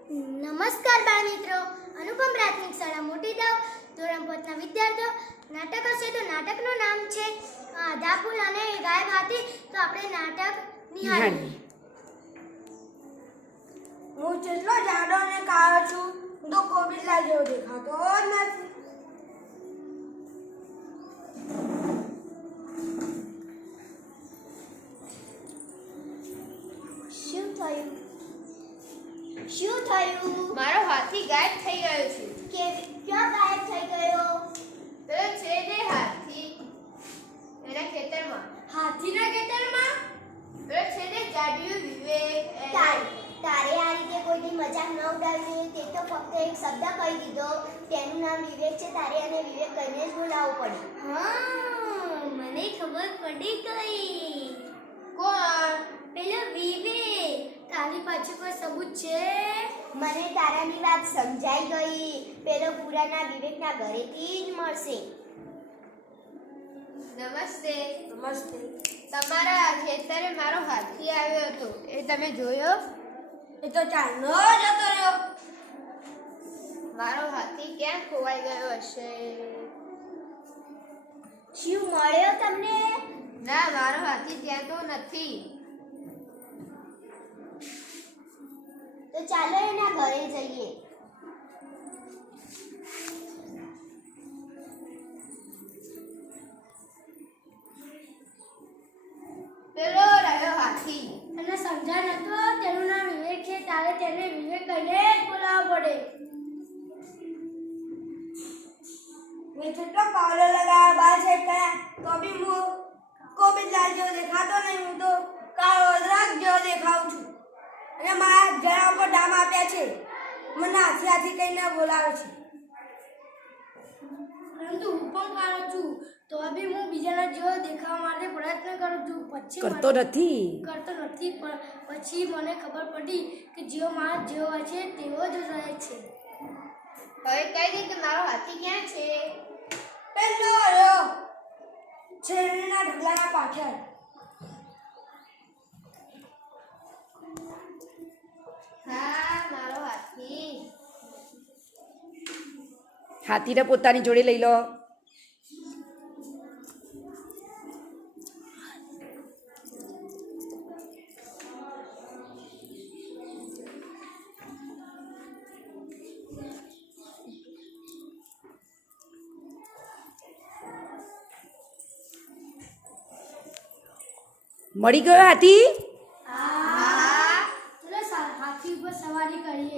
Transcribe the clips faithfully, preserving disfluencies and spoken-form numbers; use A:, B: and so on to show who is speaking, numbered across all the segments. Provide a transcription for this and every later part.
A: નમસ્કાર બાળ મિત્રો, અનુપમ પ્રાથમિક શાળા મોટી દાવ ધોરણ પાંચના વિદ્યાર્થીઓ નાટક હશે તો નાટકનું નામ છે આધા ફૂલ અને ગાયબ હાથી. તો આપણે નાટક નિહાળીએ.
B: હું જેટલો જાડો ને કાળો છું તો કોબીલા જેવો દેખાતો જ નથી.
A: શું થયું? શું થયું?
C: મારો હાથી ગાયબ થઈ ગયો છે.
A: કે ક્યાં ગાયબ થઈ ગયો?
C: પેલો છે ને હાથી એના ખેતરમાં.
A: હાથીના ખેતરમાં?
C: પેલો છે ને જાડિયું વિવેક
A: તારે તારે આ રીતે કોઈની મજાક ન ઉડાવવી જોઈએ. તે તો ફક્ત એક શબ્દ કહી દીધો. તેનું નામ વિવેક છે. તારે અને વિવેક કહીને જ બોલાવવું પડે. હા, મને ખબર પડી ગઈ.
C: કોણ?
A: પેલો વિવેક. તારી પાછળ કોઈ સબૂત છે? મને તારાની વાત સમજાઈ ગઈ. પેલો પુરાના વિવેકના ઘરેથી જ મળશે.
C: નમસ્તે.
B: નમસ્તે.
C: તમારા ખેતરે મારો હાથી આવ્યો હતો, એ તમે જોયો?
B: એ તો ચાલનો જતો રહ્યો.
C: મારો હાથી ક્યાં ખોવાઈ ગયો હશે?
A: શું મળ્યો તમને?
C: ના, મારો હાથી ત્યાં તો નથી.
A: તો ચાલો એના ઘરે જઈએ.
C: પેલો રહ્યો હાથી.
A: અને સમજાય નતો તેનું નામ વિવેક છે. તારે તેને વિવેક કહીને જ બોલાવવો પડે.
B: મેં જેટલો પાવડર લગાવ્યા બાલ સેટ કર્યા તો બી હું કોબીલા જેવો દેખાતો નહીં. હું તો કાળો અદરક જેવો દેખાઉં છું. અને મારા જરા ઉપર ડામ આપ્યા છે. મને હાથી હાથી કહીને બોલાવે છે.
A: પરંતુ હું પણ કાળો છું, તો બી હું બીજાના જેવો દેખાવા માટે પ્રયત્ન કરું છું. પછી
D: કરતો નથી
A: કરતો નથી પણ પછી મને ખબર પડી કે જેવો માણસ જેવો હોય છે તેવો જ રહે છે.
C: હવે કહી દે કે મારો હાથી ક્યાં છે?
B: પેલો રહ્યો શેરડીના ઢગલાના પાછળ.
C: હા, મારો હાથી.
D: હાથીને પોતાની જોડે લઈ લો. મળી ગયો હાથી?
A: હા, ચલો હાથી ઉપર સવારી કરીએ.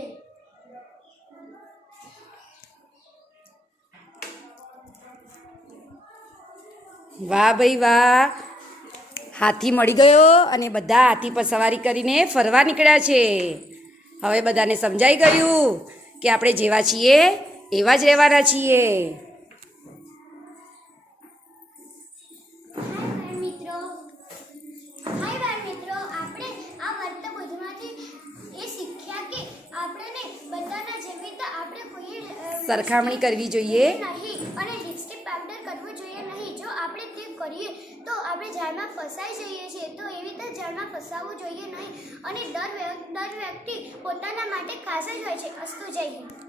D: વાહ ભાઈ વાહ, હાથી મળી ગયો અને બધા હાથી પર સવારી કરીને ફરવા નીકળ્યા છે. હવે બધાને સમજાઈ ગયું કે આપણે જેવા છીએ એવા જ રહેવાના છીએ.
A: હાય મિત્રો હાય બાળ મિત્રો, આપણે આ વાર્તા બધમાંથી એ શીખ્યા કે આપણે બધાના જેવી તો આપણે કોઈ
D: સરખામણી કરવી જોઈએ
A: નહીં અને લિપસ્ટિક પાવડર કરવું જોઈએ નહીં. જો આપણે તે કરીએ તો આપણે જાળમાં ફસાઈ જઈએ છીએ. તો એવી રીતે જાળમાં ફસાવવું જોઈએ નહીં. અને દર દર વ્યક્તિ પોતાના માટે ખાસ જ હોય છે. અસ્તુ જય હિન્દ.